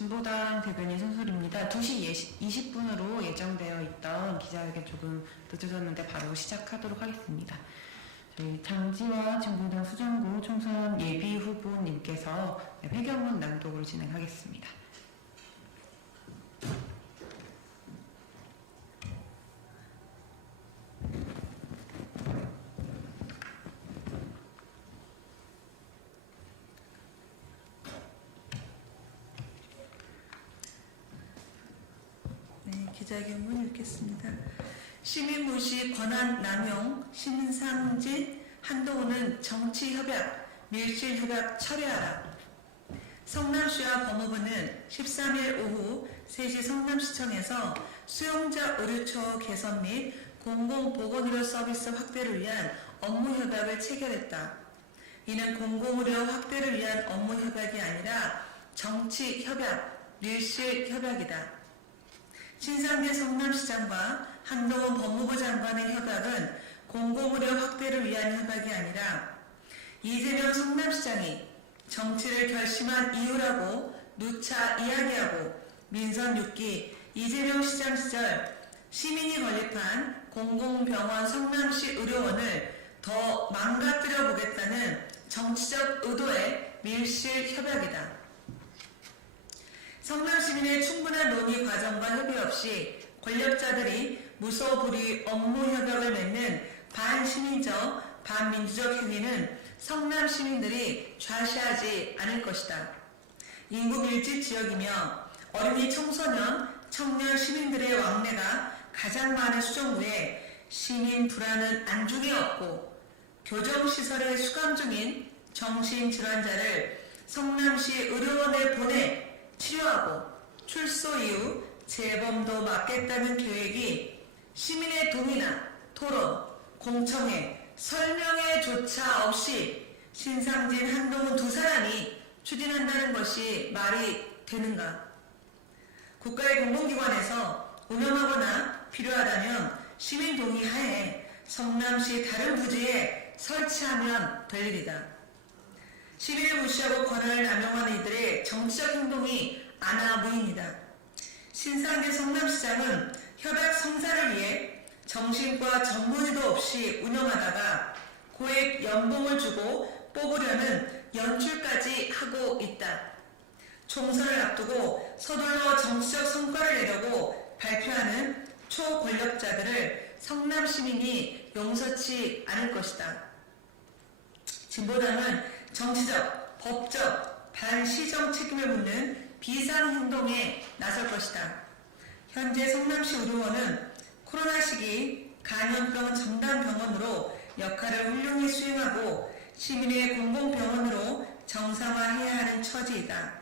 진보당 대변인 손솔입니다. 2시 20분으로 예정되어 있던 기자회견 조금 늦어졌는데 바로 시작하도록 하겠습니다. 저희 장지화 진보당 수정구 총선 예비 후보님께서 회견문 낭독으로 진행하겠습니다. 기자회견문 읽겠습니다. 시민무시 권한 남용, 신상진, 한동훈은 정치협약, 밀실협약 철회하라. 성남시와 법무부는 13일 오후 3시 성남시청에서 수용자 의료처 개선 및 공공보건의료 서비스 확대를 위한 업무협약을 체결했다. 이는 공공의료 확대를 위한 업무협약이 아니라 정치협약, 밀실협약이다. 신상진 성남시장과 한동훈 법무부 장관의 협약은 공공의료 확대를 위한 협약이 아니라 이재명 성남시장이 정치를 결심한 이유라고 누차 이야기하고 민선 6기 이재명 시장 시절 시민이 건립한 공공병원 성남시 의료원을 더 망가뜨려 보겠다는 정치적 의도의 밀실 협약이다. 성남시민의 충분한 논의 과정과 협의 없이 권력자들이 무소불위 업무협약을 맺는 반시민적, 반민주적 행위는 성남시민들이 좌시하지 않을 것이다. 인구 밀집 지역이며 어린이 청소년, 청년 시민들의 왕래가 가장 많은 수정구에 시민 불안은 안중에 없고 교정시설에 수감 중인 정신질환자를 성남시 의료원에 보내 치료하고 출소 이후 재범도 막겠다는 계획이 시민의 동의나 토론, 공청회, 설명회조차 없이 신상진, 한동훈 두 사람이 추진한다는 것이 말이 되는가? 국가의 공공기관에서 운영하거나 필요하다면 시민 동의 하에 성남시 다른 부지에 설치하면 될 일이다. 시민을 무시하고 권한을 남용하는 이들의 정치적 행동이 아나무인이다. 신상진 성남시장은 협약 성사를 위해 정신과 전문의도 없이 운영하다가 고액 연봉을 주고 뽑으려는 연출까지 하고 있다. 총선을 앞두고 서둘러 정치적 성과를 내려고 발표하는 초권력자들을 성남시민이 용서치 않을 것이다. 진보당은 정치적, 법적, 반시정 책임을 묻는 비상행동에 나설 것이다. 현재 성남시 의료원은 코로나 시기 간염병 전담병원으로 역할을 훌륭히 수행하고 시민의 공공병원으로 정상화해야 하는 처지이다.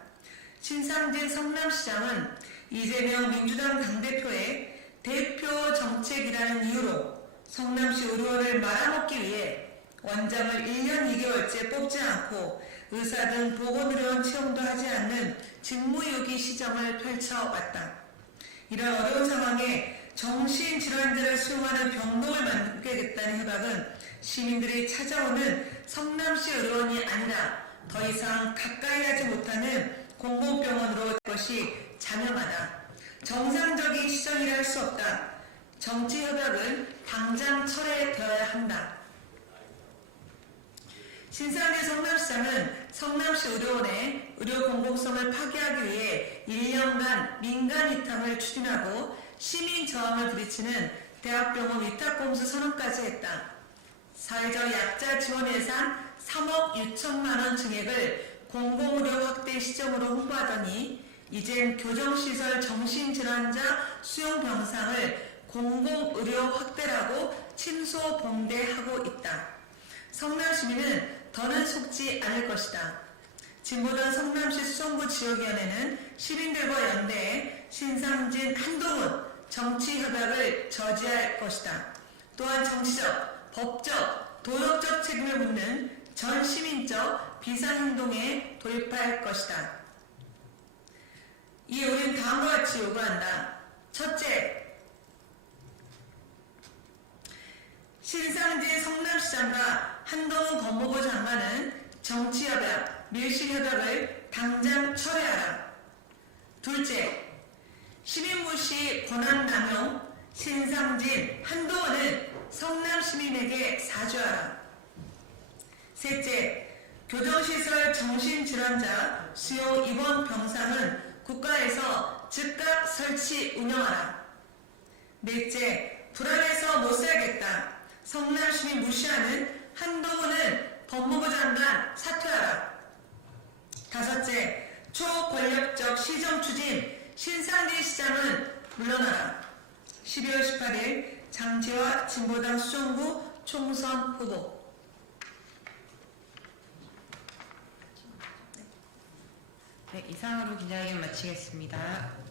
신상진 성남시장은 이재명 민주당 당대표의 대표 정책이라는 이유로 성남시 의료원을 말아먹기 위해 원장을 1년 2개월째 뽑지 않고 의사 등 보건의료원 채용도 하지 않는 직무유기 시정을 펼쳐왔다. 이런 어려운 상황에 정신질환자를 수용하는 병동을 만들겠다는 협약은 시민들이 찾아오는 성남시 의료원이 아니라 더 이상 가까이 하지 못하는 공공병원으로 될 것이 자명하다. 정상적인 시정이라 할 수 없다. 정치협약은 당장 철회되어야 한다. 신상진 성남시장은 성남시 의료원의 의료 공공성을 파괴하기 위해 1년간 민간 위탁을 추진하고 시민 저항을 부리치는 대학병원 위탁공수 선언까지 했다. 사회적 약자 지원 예산 3억 6천만 원 증액을 공공의료 확대 시정으로 홍보하더니 이젠 교정시설 정신질환자 수용 병상을 공공의료 확대라고 침소봉대하고 있다. 성남시민은 더는 속지 않을 것이다. 진보당 성남시 수성구 지역위원회는 시민들과 연대해 신상진, 한동훈 정치협약을 저지할 것이다. 또한 정치적, 법적, 도덕적 책임을 묻는 전 시민적 비상행동에 돌입할 것이다. 이에 우린 다음과 같이 요구한다. 첫째, 신상진 성남시장과 한동훈 법무부 장관은 정치협약, 밀실협약을 당장 철회하라. 둘째, 시민무시 권한남용 신상진, 한동훈은 성남 시민에게 사죄하라. 셋째, 교정시설 정신질환자 수용 입원 병상은 국가에서 즉각 설치 운영하라. 넷째, 불안해서 못 살겠다. 성남 시민 무시하는 한동훈은 법무부 장관 사퇴하라. 다섯째, 초권력적 시정 추진 신상진 시장은 물러나라. 12월 18일 장지화 진보당 수정구 총선 후보. 네, 이상으로 기자회견 마치겠습니다.